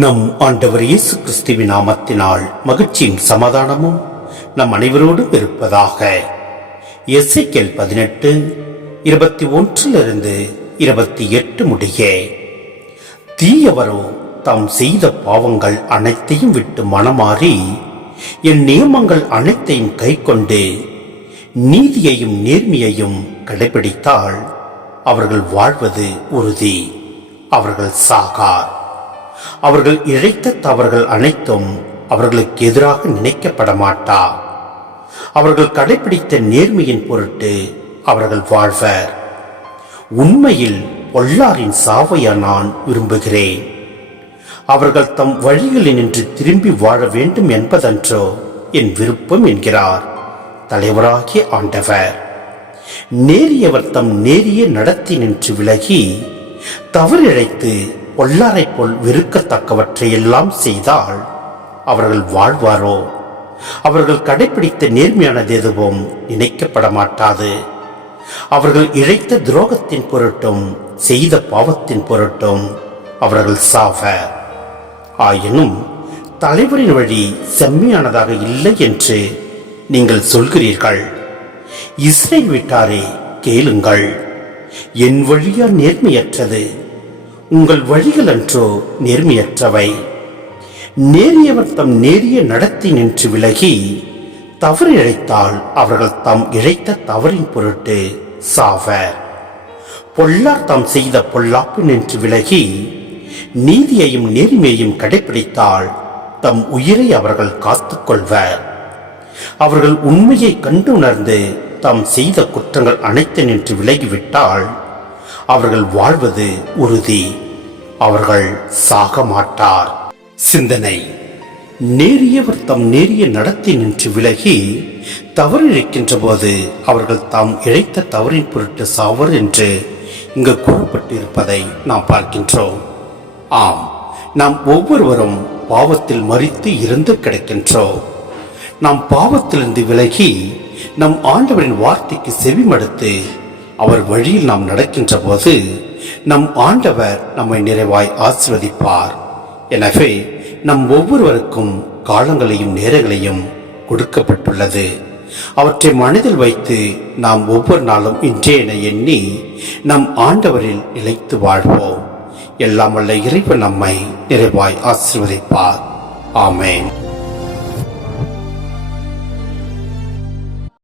நம் ஆண்டவர் இயேசு கிறிஸ்துவின் நாமத்தினால் மகிழ்ச்சியும் சமாதானமும் நம் அனைவரோடும் இருப்பதாக. எசேக்கியேல் 18:21-28 முடிய. தீயவரோ தாம் செய்த பாவங்கள் அனைத்தையும் விட்டு மனமாறி என் நியமங்கள் அனைத்தையும் கைக்கொண்டு நீதியையும் நேர்மையையும் கடைபிடித்தால் அவர்கள் வாழ்வது உறுதி, அவர்கள் சாகார். அவர்கள் இழைத்த தவறுகள் அனைத்தும் அவர்களுக்கு எதிராக நினைக்கப்பட மாட்டா. அவர்கள் கடைபிடித்த நேர்மையின் பொருட்டு அவர்கள் வாழ்வர். உண்மையில் பொல்லாரின் சாவையா நான் விரும்புகிறேன். அவர்கள் தம் வழிகளில் நின்று திரும்பி வாழ வேண்டும் என்பதன்றோ என் விருப்பம் என்கிறார் தலைவராகிய ஆண்டவர். நேரியவர் தம் நேரிய நடத்தி நின்று விலகி தவறிழைத்து பொல்லாரை போல் வெறுக்கத்தக்கவற்றை எல்லாம் செய்தால் அவர்கள் வாழ்வாரோ? அவர்கள் கடைபிடித்த நேர்மையானது எதுவும் நினைக்கப்பட மாட்டாது. அவர்கள் இழைத்த துரோகத்தின் பொருட்டும் செய்த பாவத்தின் பொருட்டும் அவர்கள் சாவர். ஆயினும் தலைவரின் வழி செம்மையானதாக இல்லை என்று நீங்கள் சொல்கிறீர்கள். இஸ்ரேல் வீட்டாரே கேளுங்கள், என் வழியா நேர்மையற்றது, உங்கள் வழிகள் அன்றோ நேர்மையற்றவை. நேரியவர் தம் நேரிய நடத்தி நின்று விலகி தவறு இழைத்தால் அவர்கள் தாம் இழைத்த தவறின் பொருட்டு சாவர். பொல்லார் தாம் செய்த பொல்லாப்பு நின்று விலகி நீதியையும் நேர்மையையும் கடைபிடித்தால் தம் உயிரை அவர்கள் காத்துக்கொள்வர். அவர்கள் உண்மையை கண்டு உணர்ந்து தாம் செய்த குற்றங்கள் அனைத்து நின்று விலகிவிட்டால் அவர்கள் வாழ்வது உறுதி, அவர்கள் சாக மாட்டார். சிந்தனை: நேரியவர் தம் நேரிய நடத்தி நின்று விலகி தவறு இழைக்கின்ற போது அவர்கள் தாம் இழைத்த தவறின் பொருட்டு சாவர் என்று இங்கு கூறப்பட்டிருப்பதை நாம் பார்க்கின்றோம். ஆம், நாம் ஒவ்வொருவரும் பாவத்தில் மரித்து இருந்து கிடக்கின்றோம். நாம் பாவத்திலிருந்து விலகி நம் ஆண்டவரின் வார்த்தைக்கு செவிமடுத்து அவர் வழியில் நாம் நடக்கின்ற போது நம் ஆண்டவர் நம்மை நிறைவாய் ஆசீர்வதிப்பார். எனவே நம் ஒவ்வொருவருக்கும் காலங்களையும் நேரங்களையும் கொடுக்கப்பட்டுள்ளது. அவற்றை மனதில் வைத்து நாம் ஒவ்வொரு நாளும் இன்றைய எண்ணி நம் ஆண்டவரில் நிலைத்து வாழ்வோம். எல்லாம் வல்ல இறைவன் நம்மை நிறைவாய் ஆசீர்வதிப்பார். ஆமென்.